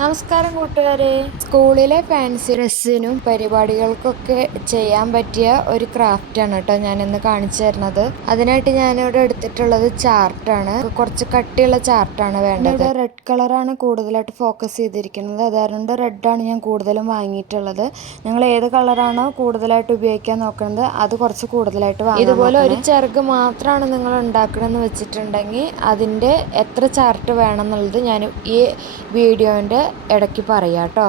നമസ്കാരം കൂട്ടുകാരെ. സ്കൂളിലെ ഫാൻസി ഡ്രസ്സിനും പരിപാടികൾക്കൊക്കെ ചെയ്യാൻ പറ്റിയ ഒരു ക്രാഫ്റ്റാണ് കേട്ടോ ഞാനിന്ന് കാണിച്ചു തരുന്നത്. അതിനായിട്ട് ഞാനിവിടെ എടുത്തിട്ടുള്ളത് ചാർട്ടാണ്. കുറച്ച് കട്ടിയുള്ള ചാർട്ടാണ് വേണ്ടത്. റെഡ് കളറാണ് കൂടുതലായിട്ട് ഫോക്കസ് ചെയ്തിരിക്കുന്നത്. അതുകൊണ്ട് റെഡാണ് ഞാൻ കൂടുതലും വാങ്ങിയിട്ടുള്ളത്. നിങ്ങൾ ഏത് കളറാണോ കൂടുതലായിട്ട് ഉപയോഗിക്കാൻ നോക്കുന്നത് അത് കുറച്ച് കൂടുതലായിട്ട് വാങ്ങാം. ഇതുപോലെ ഒരു ചിറക് മാത്രമാണ് നിങ്ങൾ ഉണ്ടാക്കണമെന്ന് വെച്ചിട്ടുണ്ടെങ്കിൽ അതിൻ്റെ എത്ര ചാർട്ട് വേണം എന്നുള്ളത് ഞാൻ ഈ വീഡിയോൻ്റെ ഇടയ്ക്ക് പറയാം കേട്ടോ.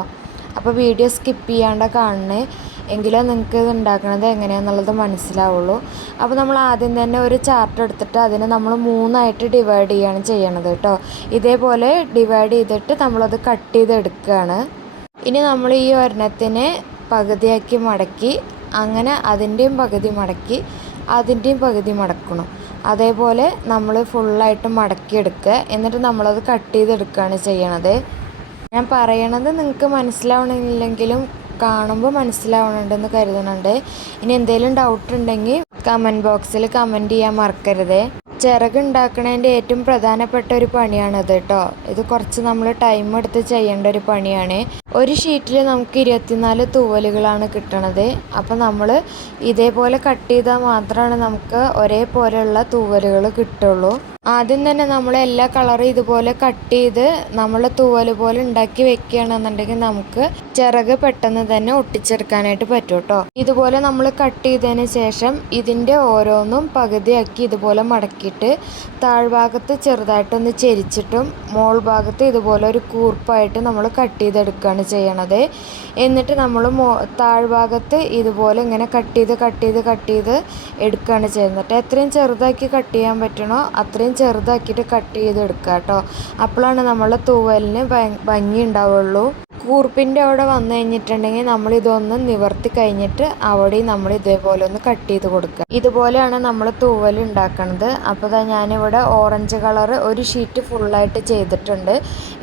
അപ്പോൾ വീഡിയോ സ്കിപ്പ് ചെയ്യാണ്ട് കാണണേ, എങ്കിലേ നിങ്ങൾക്ക് ഇത് ഉണ്ടാക്കുന്നത് എങ്ങനെയാണെന്നുള്ളത് മനസ്സിലാവുള്ളൂ. അപ്പോൾ നമ്മൾ ആദ്യം തന്നെ ഒരു ചാർട്ട് എടുത്തിട്ട് അതിനെ നമ്മൾ 3ആയിട്ട് ഡിവൈഡ് ചെയ്യുകയാണ് ചെയ്യണത് കേട്ടോ. ഇതേപോലെ ഡിവൈഡ് ചെയ്തിട്ട് നമ്മളത് കട്ട് ചെയ്തെടുക്കുകയാണ്. ഇനി നമ്മൾ ഈ ഒരെണ്ണത്തിനെ പകുതിയാക്കി മടക്കി അങ്ങനെ അതിൻ്റെയും പകുതി മടക്കി അതിൻ്റെയും പകുതി മടക്കണം. അതേപോലെ നമ്മൾ ഫുള്ളായിട്ട് മടക്കിയെടുക്കുക. എന്നിട്ട് നമ്മളത് കട്ട് ചെയ്തെടുക്കുകയാണ് ചെയ്യണത്. ഞാൻ പറയണത് നിങ്ങൾക്ക് മനസ്സിലാവണില്ലെങ്കിലും കാണുമ്പോൾ മനസ്സിലാവണുണ്ടെന്ന് കരുതുന്നുണ്ട്. ഇനി എന്തെങ്കിലും ഡൗട്ട് ഉണ്ടെങ്കിൽ കമൻറ്റ് ബോക്സിൽ കമൻറ്റ് ചെയ്യാൻ മറക്കരുത്. ചിറക് ഉണ്ടാക്കണതിൻ്റെ ഏറ്റവും പ്രധാനപ്പെട്ട ഒരു പണിയാണിത് കേട്ടോ. ഇത് കുറച്ച് നമ്മൾ ടൈം എടുത്ത് ചെയ്യേണ്ട ഒരു പണിയാണ്. ഒരു ഷീറ്റിൽ നമുക്ക് 24 തൂവലുകളാണ് കിട്ടണത്. അപ്പോൾ നമ്മൾ ഇതേപോലെ കട്ട് ചെയ്താൽ മാത്രമാണ് നമുക്ക് ഒരേപോലെയുള്ള തൂവലുകൾ കിട്ടുള്ളൂ. ആദ്യം തന്നെ നമ്മൾ എല്ലാ കളറും ഇതുപോലെ കട്ട് ചെയ്ത് നമ്മൾ തൂവൽ പോലെ ഉണ്ടാക്കി വെക്കുകയാണെന്നുണ്ടെങ്കിൽ നമുക്ക് ചിറക് പെട്ടെന്ന് തന്നെ ഒട്ടിച്ചെടുക്കാനായിട്ട് പറ്റും കേട്ടോ. ഇതുപോലെ നമ്മൾ കട്ട് ചെയ്തതിന് ശേഷം ഇതിൻ്റെ ഓരോന്നും പകുതിയാക്കി ഇതുപോലെ മടക്കിയിട്ട് താഴ്ഭാഗത്ത് ചെറുതായിട്ടൊന്ന് ചെരിച്ചിട്ടും മോൾ ഭാഗത്ത് ഇതുപോലെ ഒരു കൂർപ്പായിട്ട് നമ്മൾ കട്ട് ചെയ്തെടുക്കുകയാണ് ചെയ്യണത്. എന്നിട്ട് നമ്മൾ താഴ്ഭാഗത്ത് ഇതുപോലെ ഇങ്ങനെ കട്ട് ചെയ്ത് എടുക്കുകയാണ് ചെയ്യുന്നത്. എത്രയും ചെറുതാക്കി കട്ട് ചെയ്യാൻ പറ്റണോ അത്രയും ചെറുതാക്കിയിട്ട് കട്ട് ചെയ്തെടുക്കുക കേട്ടോ. അപ്പോഴാണ് നമ്മളെ തൂവലിന് ഭംഗി ഉണ്ടാവുള്ളൂ. കൂർപ്പിൻ്റെ അവിടെ വന്നു കഴിഞ്ഞിട്ടുണ്ടെങ്കിൽ നമ്മളിതൊന്ന് നിവർത്തി കഴിഞ്ഞിട്ട് അവിടെയും നമ്മൾ ഇതേപോലെ ഒന്ന് കട്ട് ചെയ്ത് കൊടുക്കുക. ഇതുപോലെയാണ് നമ്മൾ തൂവൽ ഉണ്ടാക്കുന്നത്. അപ്പോൾ ഞാനിവിടെ ഓറഞ്ച് കളറ് ഒരു ഷീറ്റ് ഫുള്ളായിട്ട് ചെയ്തിട്ടുണ്ട്.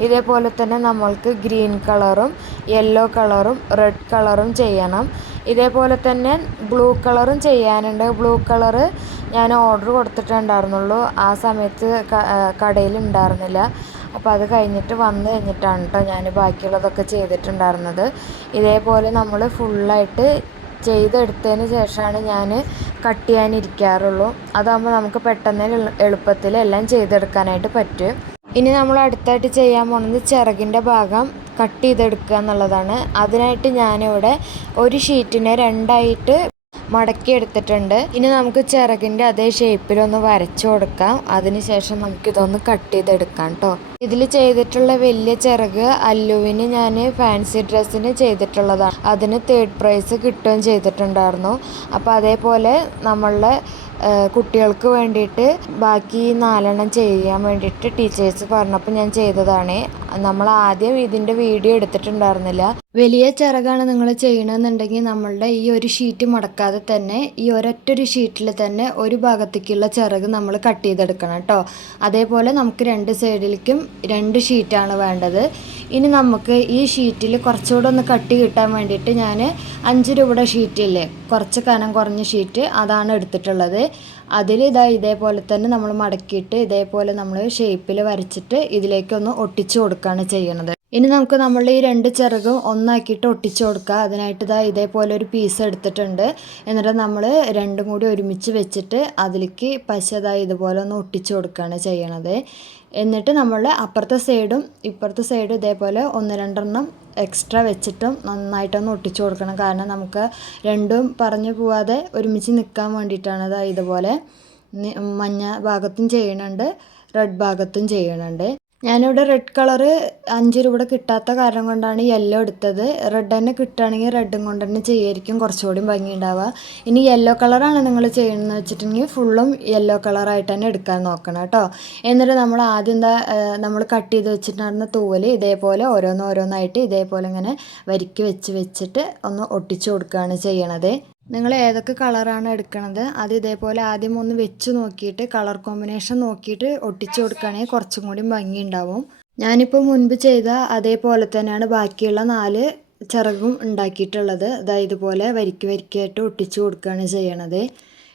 ഇതേപോലെ തന്നെ നമ്മൾക്ക് ഗ്രീൻ കളറും യെല്ലോ കളറും റെഡ് കളറും ചെയ്യണം. ഇതേപോലെ തന്നെ ബ്ലൂ കളറും ചെയ്യാനുണ്ട്. ബ്ലൂ കളറ് ഞാൻ ഓർഡർ കൊടുത്തിട്ടുണ്ടായിരുന്നുള്ളൂ. ആ സമയത്ത് കടയിൽ ഉണ്ടായിരുന്നില്ല. അപ്പോൾ അത് കഴിഞ്ഞിട്ട് വന്നു കഴിഞ്ഞിട്ടാണ് കേട്ടോ ഞാൻ ബാക്കിയുള്ളതൊക്കെ ചെയ്തിട്ടുണ്ടായിരുന്നത്. ഇതേപോലെ നമ്മൾ ഫുള്ളായിട്ട് ചെയ്തെടുത്തതിന് ശേഷമാണ് ഞാൻ കട്ട് ചെയ്യാനിരിക്കാറുള്ളൂ. അതാകുമ്പോൾ നമുക്ക് പെട്ടെന്ന് എളുപ്പത്തിൽ എല്ലാം ചെയ്തെടുക്കാനായിട്ട് പറ്റും. ഇനി നമ്മൾ അടുത്തായിട്ട് ചെയ്യാൻ പോകുന്നത് ചിറകിൻ്റെ ഭാഗം കട്ട് ചെയ്തെടുക്കുക എന്നുള്ളതാണ്. അതിനായിട്ട് ഞാനിവിടെ ഒരു ഷീറ്റിനെ 2ആയിട്ട് മടക്കി എടുത്തിട്ടുണ്ട്. ഇനി നമുക്ക് ചിറകിൻ്റെ അതേ ഷേപ്പിലൊന്ന് വരച്ചു കൊടുക്കാം. അതിനുശേഷം നമുക്കിതൊന്ന് കട്ട് ചെയ്തെടുക്കാം കേട്ടോ. ഇതിൽ ചെയ്തിട്ടുള്ള വലിയ ചിറക് അല്ലുവിന് ഞാൻ ഫാൻസി ഡ്രസ്സിന് ചെയ്തിട്ടുള്ളതാണ്. അതിന് 3rd പ്രൈസ് കിട്ടുകയും ചെയ്തിട്ടുണ്ടായിരുന്നു. അപ്പോൾ അതേപോലെ നമ്മളുടെ കുട്ടികൾക്ക് വേണ്ടിയിട്ട് ബാക്കി 4 ചെയ്യാൻ വേണ്ടിയിട്ട് ടീച്ചേഴ്സ് പറഞ്ഞപ്പോൾ ഞാൻ ചെയ്തതാണ്. നമ്മൾ ആദ്യം ഇതിൻ്റെ വീഡിയോ എടുത്തിട്ടുണ്ടായിരുന്നില്ല. വലിയ ചിറകാണ് നിങ്ങൾ ചെയ്യണമെന്നുണ്ടെങ്കിൽ നമ്മളുടെ ഈ ഒരു ഷീറ്റ് മടക്കാതെ തന്നെ ഈ ഒരൊറ്റൊരു ഷീറ്റിൽ തന്നെ ഒരു ഭാഗത്തേക്കുള്ള ചിറക് നമ്മൾ കട്ട് ചെയ്തെടുക്കണം കേട്ടോ. അതേപോലെ നമുക്ക് 2 സൈഡിലേക്കും 2 ഷീറ്റാണ് വേണ്ടത്. ഇനി നമുക്ക് ഈ ഷീറ്റിൽ കുറച്ചുകൂടെ ഒന്ന് കട്ടി കിട്ടാൻ വേണ്ടിയിട്ട് ഞാൻ 5 രൂപയുടെ ഷീറ്റില്ലേ, കുറച്ച് കനം കുറഞ്ഞ ഷീറ്റ്, അതാണ് എടുത്തിട്ടുള്ളത്. അതിൽ ഇതേപോലെ തന്നെ നമ്മൾ മടക്കിയിട്ട് ഇതേപോലെ നമ്മൾ ഷേപ്പിൽ വരച്ചിട്ട് ഇതിലേക്കൊന്ന് ഒട്ടിച്ചു കൊടുക്കുകയാണ് ചെയ്യണത്. ഇനി നമുക്ക് നമ്മളുടെ ഈ 2 ചിറകും ഒന്നാക്കിയിട്ട് ഒട്ടിച്ചു കൊടുക്കുക. അതിനായിട്ട് ഇതേപോലെ ഒരു പീസ് എടുത്തിട്ടുണ്ട്. എന്നിട്ട് നമ്മൾ രണ്ടും കൂടി ഒരുമിച്ച് വെച്ചിട്ട് അതിലേക്ക് പശ ഇതുപോലെ ഒന്ന് ഒട്ടിച്ചു കൊടുക്കുകയാണ് ചെയ്യണത്. എന്നിട്ട് നമ്മൾ അപ്പുറത്തെ സൈഡും ഇപ്പുറത്തെ സൈഡും ഇതേപോലെ 1-2 എക്സ്ട്രാ വെച്ചിട്ടും നന്നായിട്ടൊന്ന് ഒട്ടിച്ചു കൊടുക്കണം. കാരണം നമുക്ക് രണ്ടും പറഞ്ഞു പോവാതെ ഒരുമിച്ച് നിൽക്കാൻ വേണ്ടിയിട്ടാണ്. ഇതുപോലെ മഞ്ഞ ഭാഗത്തും ചെയ്യണുണ്ട്, റെഡ് ഭാഗത്തും ചെയ്യണുണ്ട്. ഞാനിവിടെ റെഡ് കളറ് 5 രൂപയുടെ കിട്ടാത്ത കാരണം കൊണ്ടാണ് യെല്ലോ എടുത്തത്. റെഡ് തന്നെ കിട്ടുകയാണെങ്കിൽ റെഡും കൊണ്ട് തന്നെ ചെയ്യായിരിക്കും കുറച്ചുകൂടി ഭംഗി ഉണ്ടാവുക. ഇനി യെല്ലോ കളറാണ് നിങ്ങൾ ചെയ്യണമെന്ന് വെച്ചിട്ടുണ്ടെങ്കിൽ ഫുള്ളും യെല്ലോ കളറായിട്ട് തന്നെ എടുക്കാൻ നോക്കണം കേട്ടോ. എന്നിട്ട് നമ്മൾ ആദ്യം നമ്മൾ കട്ട് ചെയ്ത് വെച്ചിട്ടുണ്ടായിരുന്ന തൂവൽ ഇതേപോലെ ഓരോന്നായിട്ട് ഇതേപോലെ ഇങ്ങനെ വരിക്ക് വെച്ചിട്ട് ഒന്ന് ഒട്ടിച്ചു കൊടുക്കുകയാണ് ചെയ്യണത്. നിങ്ങൾ ഏതൊക്കെ കളറാണ് എടുക്കണത് അത് ഇതേപോലെ ആദ്യം ഒന്ന് വെച്ച് നോക്കിയിട്ട് കളർ കോമ്പിനേഷൻ നോക്കിയിട്ട് ഒട്ടിച്ചു കൊടുക്കുകയാണെങ്കിൽ കുറച്ചും കൂടി ഭംഗി ഉണ്ടാവും. ഞാനിപ്പോൾ മുൻപ് ചെയ്ത അതേപോലെ തന്നെയാണ് ബാക്കിയുള്ള 4 ചിറകും ഉണ്ടാക്കിയിട്ടുള്ളത്. ഇതുപോലെ വരിക്കായിട്ട് ഒട്ടിച്ചു കൊടുക്കുകയാണ് ചെയ്യണത്.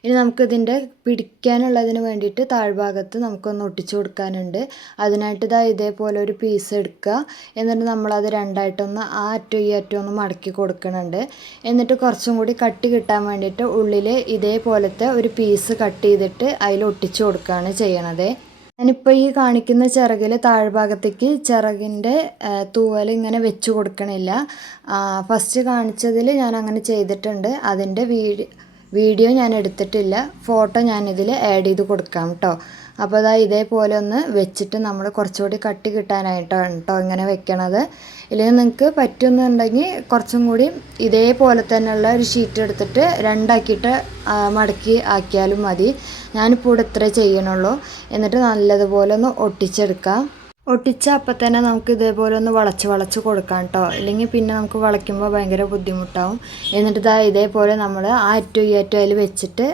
ഇനി നമുക്കിതിൻ്റെ പിടിക്കാനുള്ളതിന് വേണ്ടിയിട്ട് താഴ്ഭാഗത്ത് നമുക്കൊന്ന് ഒട്ടിച്ചു കൊടുക്കാനുണ്ട്. അതിനായിട്ട് ഇതേപോലെ ഒരു പീസ് എടുക്കുക. എന്നിട്ട് നമ്മളത് രണ്ടായിട്ടൊന്ന് ആ അറ്റവും ഈ അറ്റവും ഒന്ന് മടക്കി കൊടുക്കുന്നുണ്ട്. എന്നിട്ട് കുറച്ചും കൂടി കട്ടി കിട്ടാൻ വേണ്ടിയിട്ട് ഉള്ളിൽ ഇതേപോലത്തെ ഒരു പീസ് കട്ട് ചെയ്തിട്ട് അതിൽ ഒട്ടിച്ചു കൊടുക്കുകയാണ് ചെയ്യണത്. ഞാനിപ്പോൾ ഈ കാണിക്കുന്ന ചിറകിൽ താഴ്ഭാഗത്തേക്ക് ചിറകിൻ്റെ തൂവൽ ഇങ്ങനെ വെച്ച് കൊടുക്കണില്ല. ഫസ്റ്റ് കാണിച്ചതിൽ ഞാൻ അങ്ങനെ ചെയ്തിട്ടുണ്ട്. അതിൻ്റെ വീഡിയോ ഞാൻ എടുത്തിട്ടില്ല. ഫോട്ടോ ഞാനിതിൽ ആഡ് ചെയ്ത് കൊടുക്കാം കേട്ടോ. അപ്പോൾ ഇതേപോലെ ഒന്ന് വെച്ചിട്ട് നമ്മൾ കുറച്ചുകൂടി കട്ടി കിട്ടാനായിട്ടാണ് കേട്ടോ ഇങ്ങനെ വെക്കണത്. ഇല്ലെങ്കിൽ നിങ്ങൾക്ക് പറ്റുന്നുണ്ടെങ്കിൽ കുറച്ചും കൂടി ഇതേപോലെ തന്നെയുള്ള ഒരു ഷീറ്റ് എടുത്തിട്ട് രണ്ടാക്കിയിട്ട് മടക്കി ആക്കിയാലും മതി. ഞാനിപ്പോൾ ഇവിടെ ഇത്രേ ചെയ്യണുള്ളൂ. എന്നിട്ട് നല്ലതുപോലെ ഒന്ന് ഒട്ടിച്ചെടുക്കാം. ഒട്ടിച്ച അപ്പം തന്നെ നമുക്ക് ഇതേപോലെ ഒന്ന് വളച്ച് കൊടുക്കാം കേട്ടോ. ഇല്ലെങ്കിൽ പിന്നെ നമുക്ക് വളയ്ക്കുമ്പോൾ ഭയങ്കര ബുദ്ധിമുട്ടാവും. എന്നിട്ട് ഇതേപോലെ നമ്മൾ ആ അറ്റവും ഈ അറ്റവും അതിൽ വെച്ചിട്ട്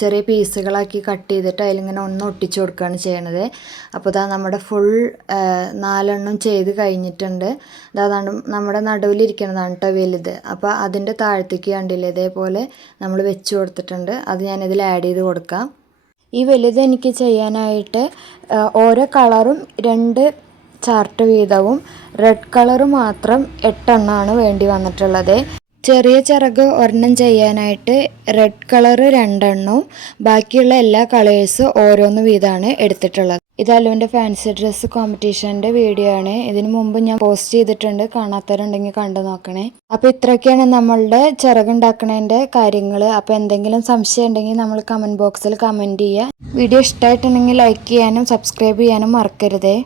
ചെറിയ പീസുകളാക്കി കട്ട് ചെയ്തിട്ട് അതിലിങ്ങനെ ഒന്ന് ഒട്ടിച്ചു കൊടുക്കുകയാണ് ചെയ്യണത്. അപ്പോൾ നമ്മുടെ ഫുൾ 4 ചെയ്ത് കഴിഞ്ഞിട്ടുണ്ട്. അതാണ് നമ്മുടെ നടുവിലിരിക്കണതാണ് കേട്ടോ വലുത്. അപ്പോൾ അതിൻ്റെ താഴത്തേക്ക് കണ്ടില്ലേ ഇതേപോലെ നമ്മൾ വെച്ച് കൊടുത്തിട്ടുണ്ട്. അത് ഞാനിതിൽ ആഡ് ചെയ്ത് കൊടുക്കാം. ഈ വലുത് എനിക്ക് ചെയ്യാനായിട്ട് ഓരോ കളറും 2 ചാർട്ട് വീതവും റെഡ് കളർ മാത്രം 8 വേണ്ടി വന്നിട്ടുള്ളത്. ചെറിയ ചിറക് 1 ചെയ്യാനായിട്ട് റെഡ് കളർ 2 ബാക്കിയുള്ള എല്ലാ കളേഴ്സ് ഓരോന്ന് വീതമാണ് എടുത്തിട്ടുള്ളത്. ഇത് അല്ലുവിൻ്റെ ഫാൻസി ഡ്രസ്സ് കോമ്പറ്റീഷൻ്റെ വീഡിയോ ആണ്. ഇതിനു മുമ്പ് ഞാൻ പോസ്റ്റ് ചെയ്തിട്ടുണ്ട്. കാണാത്തവരുണ്ടെങ്കിൽ കണ്ടു നോക്കണേ. അപ്പോൾ ഇത്രയൊക്കെയാണ് നമ്മളുടെ ചിറകുണ്ടാക്കണതിൻ്റെ കാര്യങ്ങൾ. അപ്പോൾ എന്തെങ്കിലും സംശയം ഉണ്ടെങ്കിൽ നമ്മൾ കമൻറ്റ് ബോക്സിൽ കമൻറ്റ് ചെയ്യുക. വീഡിയോ ഇഷ്ടമായിട്ടുണ്ടെങ്കിൽ ലൈക്ക് ചെയ്യാനും സബ്സ്ക്രൈബ് ചെയ്യാനും മറക്കരുതേ.